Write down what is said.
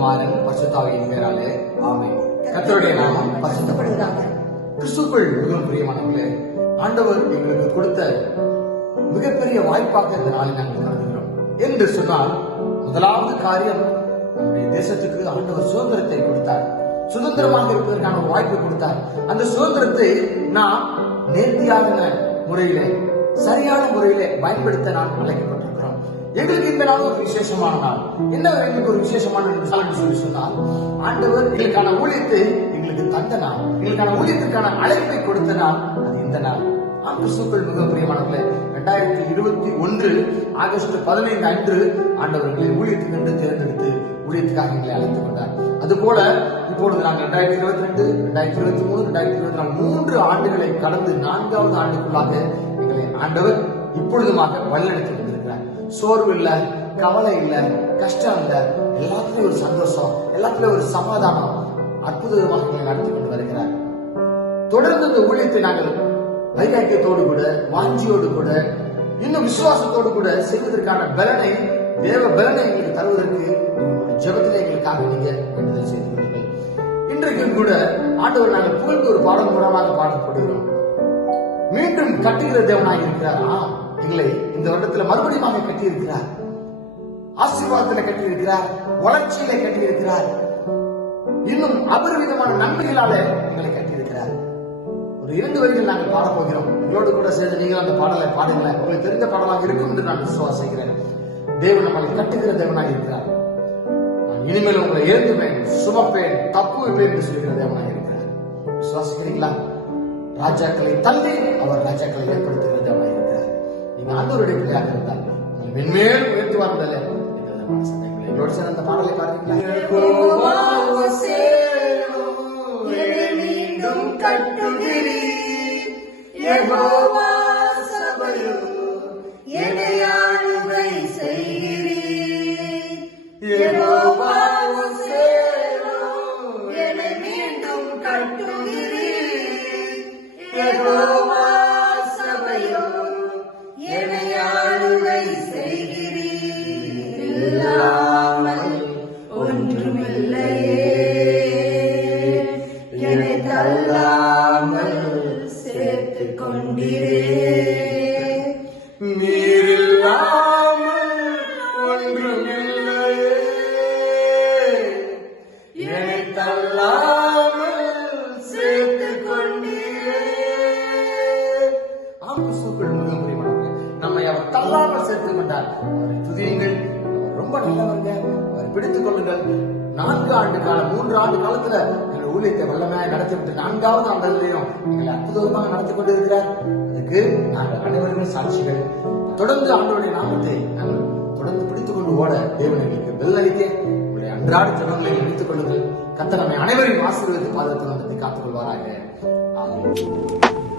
குமாரன் பரிசுத்தாவியின் பேராலே. ஆமென். கர்த்தருடைய நாமம் பரிசுத்தப்படுவதாக. கிறிஸ்துக்குள் மிகவும் பிரியமானவர்களே ஆண்டவர் எங்களுக்கு கொடுத்த மிகப்பெரிய வாய்ப்பாக இந்த நாளை நாங்கள் கருதுகிறோம். என்று சொன்னால் முதலாவது காரியம் நம்முடைய தேசத்துக்கு ஆண்டவர் சுதந்திரத்தை கொடுத்தார். சுதந்திரமாக இருப்பதற்கான ஒரு கொடுத்தார். அந்த சுதந்திரத்தை நாம் நேர்த்தியான முறையிலே சரியான முறையிலே பயன்படுத்த நான் அழைக்கப்பட்டிருக்கிறோம் எங்களுக்கு இந்த நாள் ஒரு விசேஷமான நாள் என்ன எங்களுக்கு ஒரு விசேஷமான நாள் என்று சொல்லி சொன்னால் ஆண்டவர் எங்களுக்கான ஊழியத்தை எங்களுக்கு தந்த நாள் எங்களுக்கான ஊழியத்துக்கான அழைப்பை கொடுத்த நாள் அது இந்த நாள். அந்த கிறிஸ்துக்கள் மிக பிரியமானவர்களே இரண்டாயிரத்தி இருபத்தி ஒன்று ஆகஸ்ட் பதினைந்து அன்று ஆண்டவர்களை ஊழியத்துக்கு என்று தேர்ந்தெடுத்து ஊழியத்துக்காக எங்களை அழைத்துக் கொண்டார். அதுபோல இப்பொழுது நாங்கள் இரண்டாயிரத்தி இருபத்தி ரெண்டு இரண்டாயிரத்தி இருபத்தி மூணு இரண்டாயிரத்தி இருபத்தி நாலு மூன்று ஆண்டுகளை கடந்து நான்காவது ஆண்டுக்குள்ளாக எங்களை ஆண்டவர் இப்பொழுதுமாக வழிநடத்தி கொண்டிருக்கிறார் சோர்வு இல்ல கவலை இல்ல கஷ்டம் இல்ல எல்லாத்துலயும் ஒரு சந்தோஷம் எல்லாத்துலயும் ஒரு சமாதானம் அற்புதமாக நடத்தி கொண்டு வருகிறார். தொடர்ந்து இந்த ஊழியத்தை நாங்கள் வைராக்கியத்தோடு கூட வாஞ்சியோடு கூட இன்னும் விசுவாசத்தோடு கூட செய்வதற்கான பலனை தேவ பலனை எங்களுக்கு தருவதற்கு ஜபத்திலே எங்களுக்காக நீங்க வேண்டுதல் செய்து கொள்ளுங்கள். இன்றைக்கும் கூட ஆண்டவர் நாங்கள் புகழ்ந்து ஒரு பாடல் மூலமாக பாடப்படுகிறோம். மீண்டும் கட்டுகிற தேவனாக இருக்கிறாரா? இல்லை எங்களை இந்த வருடத்துல மறுபடியும் கட்டி இருக்கிறார் ஆசீர்வாதத்துல கட்டி இருக்கிறார் வளர்ச்சியில கட்டி இருக்கிறார் இன்னும் அபரிவிதமான நன்மைகளால எங்களை கட்டி இருக்கிறார் ஒரு இரண்டு வரிகள் நாங்கள் பாடப்போகிறோம். போகிறோம் கூட சேர்ந்து நீங்கள் அந்த பாடலை பாடுங்களேன். உங்களுக்கு தெரிந்த பாடலாக இருக்கும் என்று நான் விசுவாசிக்கிறேன். தேவன் நம்மளை கட்டுகிற தேவனாக இருக்கிறார். நான் இனிமேல் உங்களை ஏந்துவேன் சுமப்பேன் தப்பு என்று சொல்லுகிற தேவனாக இருக்கிறார். விசுவாசிக்கிறீங்களா? ராஜாக்களை தள்ளி அவர் ராஜாக்களை ஏற்படுத்துகிற தேவனாக இருக்கிறார் நீங்க ஆண்டவருடைய பிள்ளையாக இருந்தால் உங்களை மென்மேல் உயர்த்துவார் என்றாலே நீங்கள் அதை அந்த பாடலை பாருங்களா மீண்டும் கட்டுகிறீர். நீரில்லாமல் ஒன்றுமில்லையே. என்னை தள்ளாமல் சேர்த்து கொண்டீரே. ஆம் கிறிஸ்துவுக்குள் மிகவும் நம்மை அவர் தள்ளாமல் சேர்த்து கொண்டார். துதியுங்கள். ரொம்ப நல்லவருங்க அவரை பிடித்துக் கொள்ளுங்கள். நான்கு ஆண்டு காலம் மூன்று ஆண்டு காலத்துல எங்கள் ஊழியத்தை வல்லமையாக நடத்திவிட்டு நான்காவது ஆண்டுகளையும் எங்களை அற்புதமாக நடத்தி கொண்டிருக்கிறார். அதுக்கு நாங்கள் அனைவருமே சாட்சிகள். தொடர்ந்து ஆண்டோடைய நாமத்தை நாங்கள் தொடர்ந்து பிடித்துக் கொண்டு ஓட தேவன் எங்களுக்கு வெள்ளடிக்க உங்களுடைய அன்றாட ஜனங்களை நினைத்துக் கொள்ளுங்கள். கத்த நம்மை அனைவரையும் ஆசீர்வதித்து பாதுகாத்து காத்துக் கொள்வாராக ஆமென்.